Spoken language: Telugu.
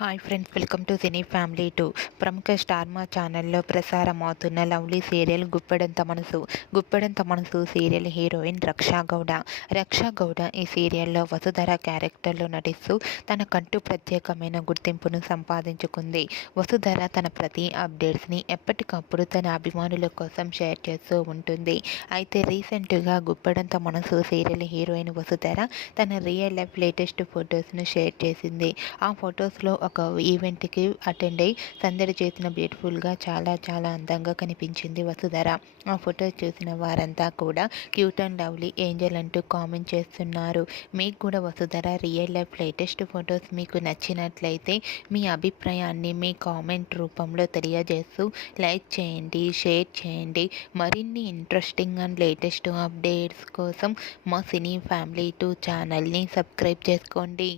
Hi friends, welcome to cine family 2. ప్రముఖ స్టార్ మా ఛానల్లో ప్రసారమవుతున్న లవ్లీ సీరియల్ గుప్పెడంత మనసు సీరియల్ హీరోయిన్ రక్షా గౌడ ఈ సీరియల్లో వసుధర క్యారెక్టర్లో నటిస్తూ తనకంటూ ప్రత్యేకమైన గుర్తింపును సంపాదించుకుంది. వసుధర తన ప్రతి అప్డేట్స్ని ఎప్పటికప్పుడు తన అభిమానుల కోసం షేర్ చేస్తూ ఉంటుంది. అయితే రీసెంట్గా గుప్పెడంత మనసు సీరియల్ హీరోయిన్ వసుధర తన రియల్ లైఫ్ లేటెస్ట్ ఫొటోస్ను షేర్ చేసింది. ఆ ఫొటోస్లో ఒక ఈవెంట్కి అటెండ్ అయ్యి సందడి చేసిన బ్యూటిఫుల్గా చాలా చాలా అందంగా కనిపించింది వసుధర. ఆ ఫొటో చూసిన వారంతా కూడా క్యూట్ అండ్ లవ్లీ ఏంజల్ అంటూ కామెంట్ చేస్తున్నారు. మీకు కూడా Vasudhara real life latest photos మీకు నచ్చినట్లయితే మీ అభిప్రాయాన్ని మీ కామెంట్ రూపంలో తెలియజేస్తూ లైక్ చేయండి, షేర్ చేయండి. మరిన్ని ఇంట్రెస్టింగ్ అండ్ లేటెస్ట్ అప్డేట్స్ కోసం మా సినీ ఫ్యామిలీ 2 ఛానల్ని సబ్స్క్రైబ్ చేసుకోండి.